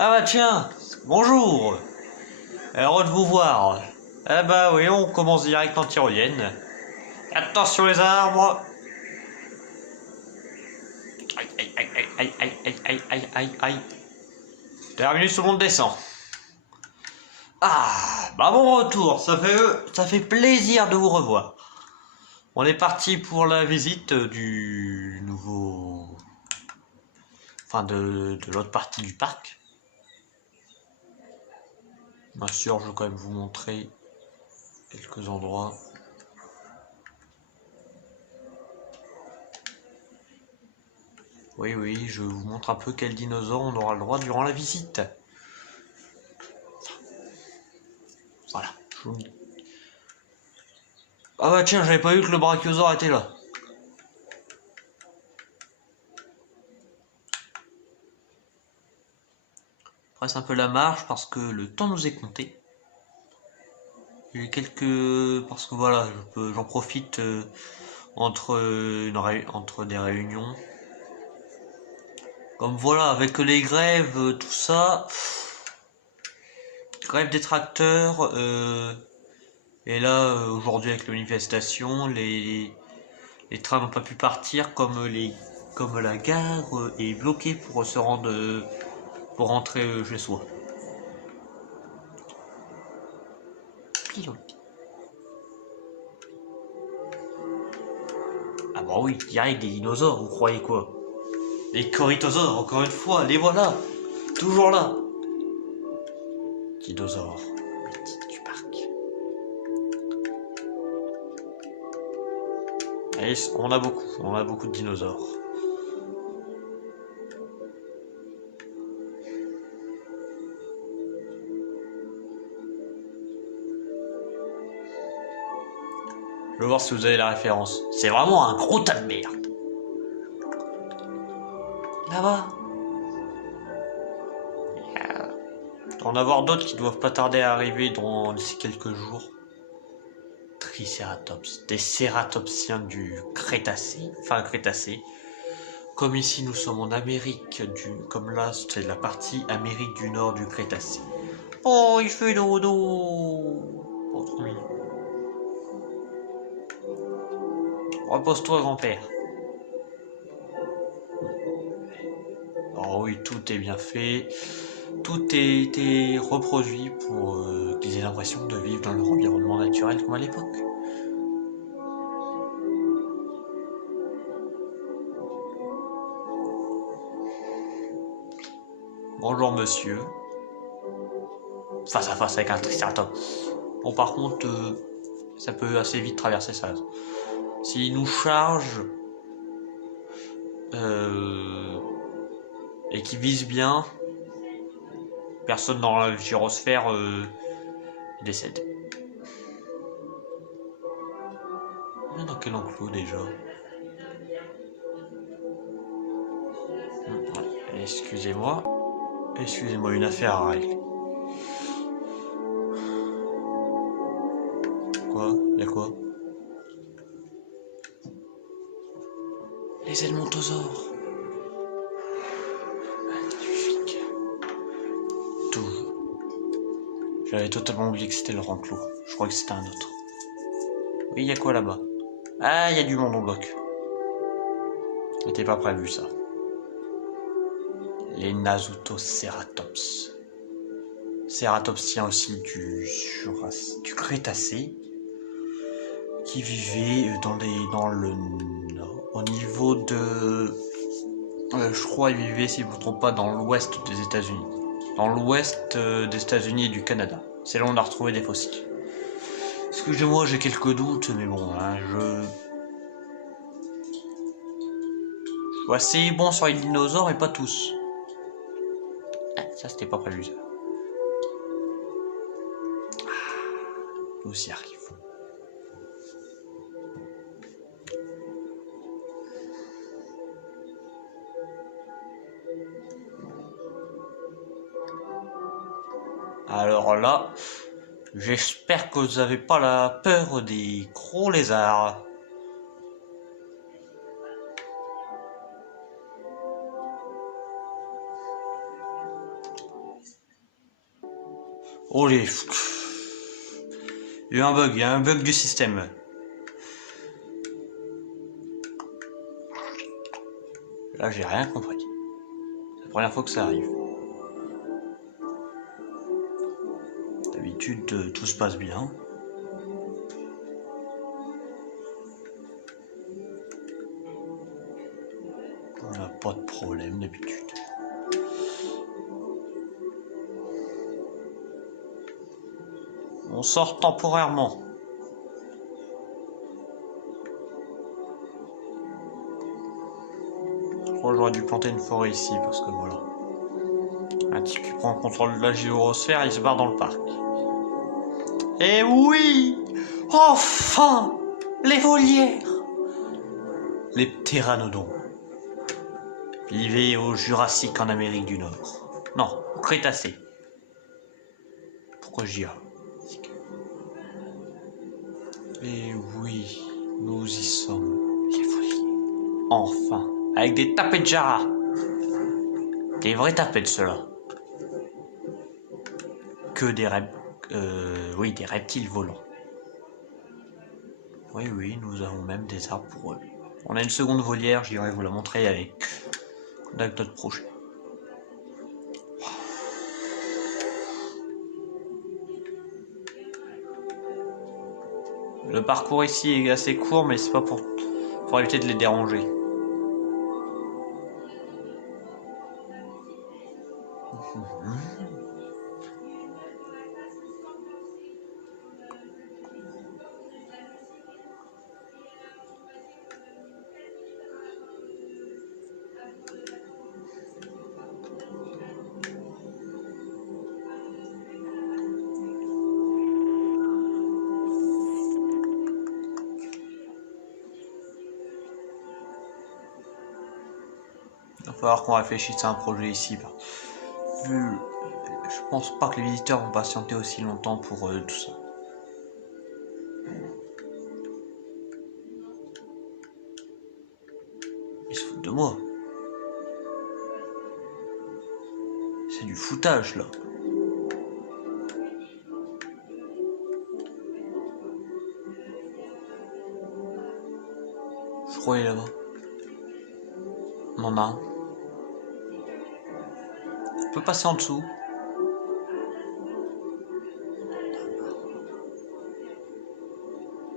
Ah bah tiens, bonjour, heureux de vous voir. Ah bah oui, on commence direct en tyrolienne. Attention les arbres. Aïe, aïe, aïe, aïe, aïe, aïe, aïe, aïe, aïe, aïe. Terminé, tout le monde descend. Ah, bah bon retour, ça fait plaisir de vous revoir. On est parti pour la visite du nouveau... Enfin de l'autre partie du parc. Bien sûr, je vais quand même vous montrer quelques endroits. Oui, oui, je vous montre un peu quel dinosaure on aura le droit durant la visite. Voilà. Ah bah tiens, j'avais pas vu que le brachiosaure était là. Je presse un peu la marche parce que le temps nous est compté. J'ai quelques... Parce que voilà, j'en profite entre des réunions. Comme voilà, avec les grèves, tout ça... Grève des tracteurs, et là, aujourd'hui avec la manifestation, les trains n'ont pas pu partir comme la gare est bloquée pour se rendre pour rentrer chez soi. Pilote. Ah bah oui, direct des dinosaures, vous croyez quoi? Les corythosaures, encore une fois, les voilà, toujours là. Dinosaures, mythiques du parc. Et on a beaucoup de dinosaures. Je vais voir si vous avez la référence. C'est vraiment un gros tas de merde. Là-bas. Il va en avoir d'autres qui doivent pas tarder à arriver dans d'ici quelques jours. Triceratops, des cératopsiens du Crétacé, enfin Crétacé. Comme ici nous sommes en Amérique comme là c'est la partie Amérique du Nord du Crétacé. Oh, il fait dodo. Oh, trop mignon. Repose-toi, grand-père. Oh oui, tout est bien fait. Tout est été reproduit pour qu'ils aient l'impression de vivre dans leur environnement naturel comme à l'époque. Bonjour monsieur. Face à face avec un triceratops. Bon par contre, ça peut assez vite traverser ça. S'il nous charge et qu'il vise bien, personne dans la gyrosphère décède. On est dans quel enclos déjà? Excusez-moi. Excusez-moi, une affaire à régler. Quoi? Y'a quoi? Les Edmontosaures. Magnifique. Tout. J'avais totalement oublié que c'était leur enclos. Je crois que c'était un autre. Oui, y'a quoi là-bas? Ah, y'a du monde en bloc. C'était pas prévu ça. Les Nasutoceratops. Cératopsiens aussi du Crétacé. Qui vivaient dans le nord. Au niveau de... je crois qu'ils vivaient, si je ne me trompe pas, dans l'ouest des États-Unis. Dans l'ouest des États-Unis et du Canada. C'est là où on a retrouvé des fossiles. Excusez-moi, j'ai quelques doutes, mais bon, hein, je suis assez bon sur les dinosaures, mais pas tous. Ah, ça, c'était pas prévu, ça. Nous y arrivons. Alors là, j'espère que vous n'avez pas la peur des gros lézards. Oh les... Il y a un bug du système. Là, j'ai rien compris. C'est la première fois que ça arrive. D'habitude, tout se passe bien. On n'a pas de problème d'habitude. On sort temporairement. Je crois que j'aurais dû planter une forêt ici parce que voilà. Un type qui prend le contrôle de la gyrosphère, il se barre dans le parc. Et oui! Enfin! Les volières! Les ptéranodons. Vivaient au Jurassique en Amérique du Nord. Non, au Crétacé. Pourquoi je dis Et oui, nous y sommes. Les volières. Enfin, avec des tapets de Jara. Des vrais tapets de ceux-là. Que des oui, des reptiles volants. Oui, nous avons même des arbres pour eux. On a une seconde volière, j'irai vous la montrer avec notre projet. Le parcours ici est assez court, mais c'est pas pour éviter de les déranger. Il va falloir qu'on réfléchisse à un projet ici. Je pense pas que les visiteurs vont patienter aussi longtemps pour tout ça. Ils se foutent de moi. C'est du foutage là. Je crois qu'il est là-bas. On en a un. On peut passer en dessous.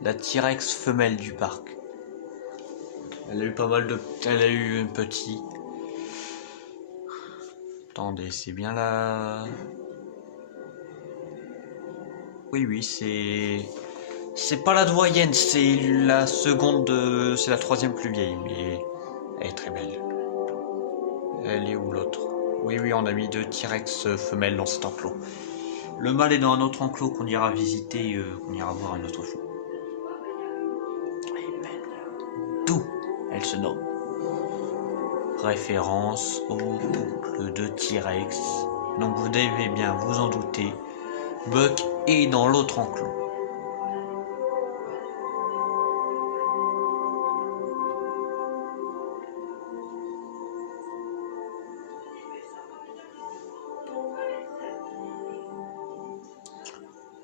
La T-Rex femelle du parc. Elle a eu pas mal de... Elle a eu un petit. Attendez, c'est bien là. Oui, c'est pas la doyenne, c'est la seconde, c'est la troisième plus vieille, mais elle est très belle. Elle est où l'autre? Oui, on a mis 2 T-Rex femelles dans cet enclos. Le mâle est dans un autre enclos qu'on ira visiter, qu'on ira voir une autre fois. Elle est belle. D'où elle se nomme. Référence au couple de T-Rex. Donc vous devez bien vous en douter. Buck est dans l'autre enclos.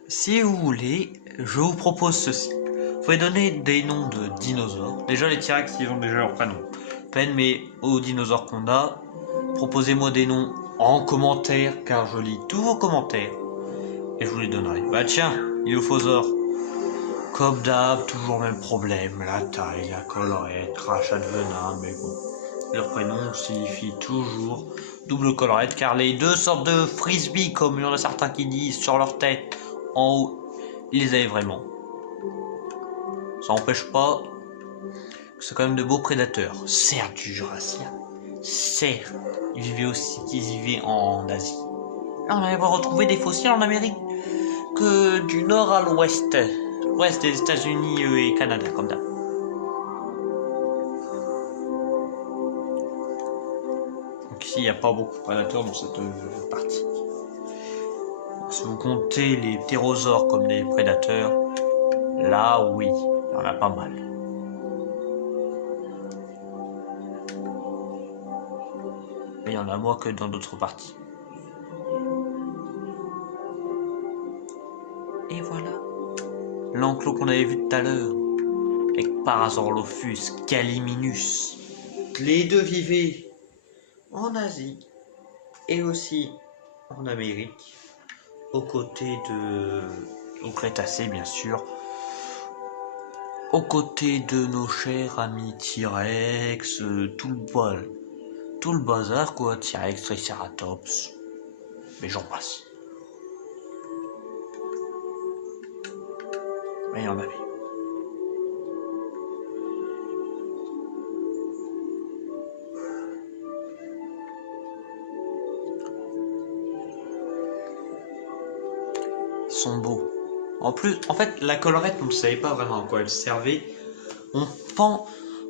Si vous voulez, je vous propose ceci. Vous pouvez donner des noms de dinosaures. Déjà les T-Rex, ils ont déjà leur prénom. Peine, mais aux dinosaures qu'on a, proposez-moi des noms en commentaire, car je lis tous vos commentaires. Et je vous les donnerai. Bah tiens, Ilophosaure. Comme d'hab, toujours même problème. La taille, la collerette, rachat de venin, mais bon. Leur prénom signifie toujours double collerette, car les deux sortes de frisbee, comme il y en a certains qui disent, sur leur tête, en haut, ils les avaient vraiment. Ça n'empêche pas que c'est quand même de beaux prédateurs. Certes, du Jurassien. Certes, ils vivaient en Asie. Là, on avait retrouvé des fossiles en Amérique que du nord à l'ouest. L'ouest des États-Unis et Canada, comme d'hab. Donc ici, il n'y a pas beaucoup de prédateurs dans cette partie. Si vous comptez les ptérosaures comme des prédateurs, là, oui, il y en a pas mal. Mais il y en a moins que dans d'autres parties. l'enclos qu'on avait vu tout à l'heure, avec Parasaurolophus, Calliminus. Les deux vivaient en Asie et aussi en Amérique, aux côtés au Crétacé bien sûr, aux côtés de nos chers amis T-Rex, tout le bazar quoi, T-Rex, Triceratops, mais j'en passe. Mais il y en avait. Ils sont beaux. En fait, la collerette, on ne savait pas vraiment à quoi elle servait. On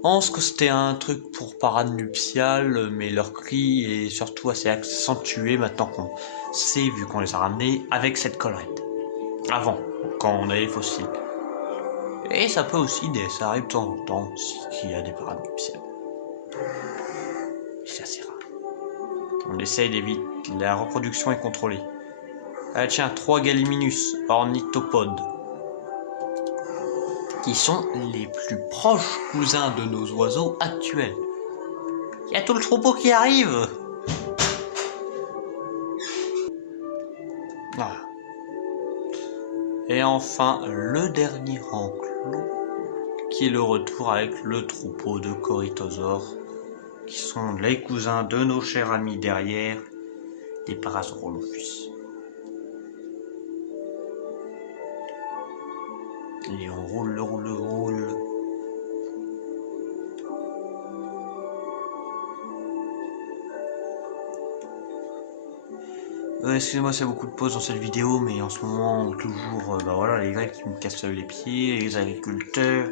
pense que c'était un truc pour parade nuptiale, mais leur cri est surtout assez accentué maintenant qu'on sait, vu qu'on les a ramenés avec cette collerette. Avant, quand on avait les fossiles. Et ça peut aussi, ça arrive de temps en temps, s'il y a des parades nuptiales. C'est assez rare. On essaye d'éviter, la reproduction est contrôlée. Ah tiens, 3 Galliminus ornithopodes, qui sont les plus proches cousins de nos oiseaux actuels. Il y a tout le troupeau qui arrive. Voilà. Et enfin, le dernier enclos, qui est le retour avec le troupeau de corythosaures, qui sont les cousins de nos chers amis derrière, les Parasaurolophus. Et on roule. Excusez-moi, c'est beaucoup de pauses dans cette vidéo, mais en ce moment, toujours, voilà, les Grecs qui me cassent les pieds, les agriculteurs,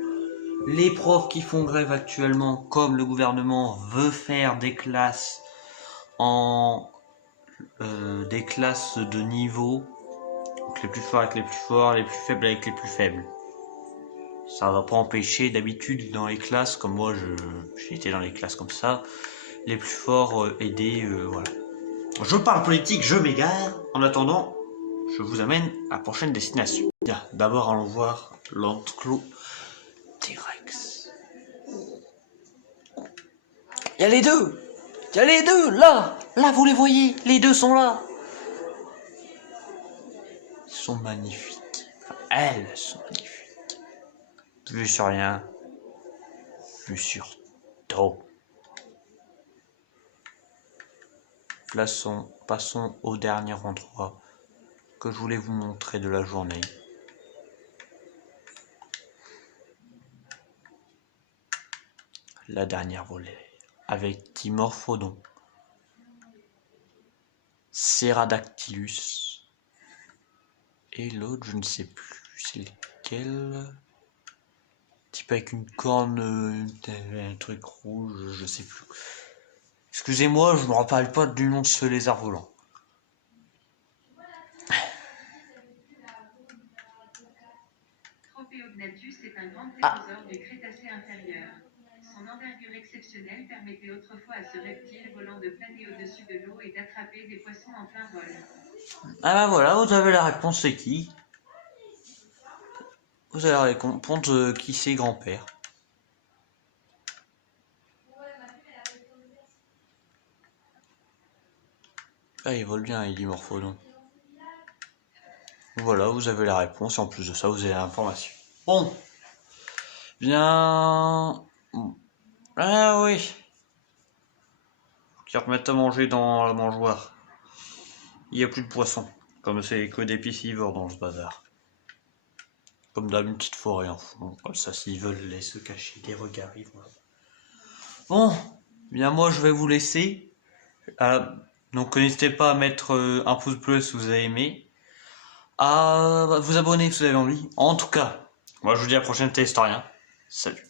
les profs qui font grève actuellement, comme le gouvernement veut faire des classes des classes de niveau, donc les plus forts avec les plus forts, les plus faibles avec les plus faibles. Ça va pas empêcher, d'habitude dans les classes, comme moi j'ai été dans les classes comme ça, les plus forts aider, voilà. Je parle politique, je m'égare. En attendant, je vous amène à la prochaine destination. Bien, d'abord allons voir l'enclos T-Rex. Il y a les deux. Il y a les deux, là. Là, vous les voyez, les deux sont là. Ils sont magnifiques. Enfin, elles sont magnifiques. Vue sur rien, vue sur tout. Passons au dernier endroit que je voulais vous montrer de la journée. La dernière volée avec Dimorphodon, Ceradactylus et l'autre je ne sais plus c'est lequel. Type avec une corne, un truc rouge, je sais plus. Excusez-moi, je me rappelle pas du nom de ce lézard volant. Tropéognathus est un grand ptérosaure du Crétacé inférieur. Son envergure exceptionnelle permettait autrefois à ce reptile volant de planer au-dessus de l'eau et d'attraper des poissons en plein vol. Ah bah voilà, vous avez la réponse, c'est qui? Vous avez la réponse, qui c'est grand-père? Ah, il vole bien, il dit Morphodon. Voilà, vous avez la réponse, et en plus de ça, vous avez l'information. Bon. Bien... Ah oui. Faut qu'ils remettent à manger dans la mangeoire. Il n'y a plus de poissons. Comme c'est que des piscivores dans ce bazar. Comme dans une petite forêt en fond. Comme ça, s'ils veulent les se cacher, des regards, ils vont là. Bon. Bien, moi, je vais vous laisser. Donc, n'hésitez pas à mettre un pouce bleu si vous avez aimé. À vous abonner si vous avez envie. En tout cas, moi, je vous dis à la prochaine, Téhistorien. Salut.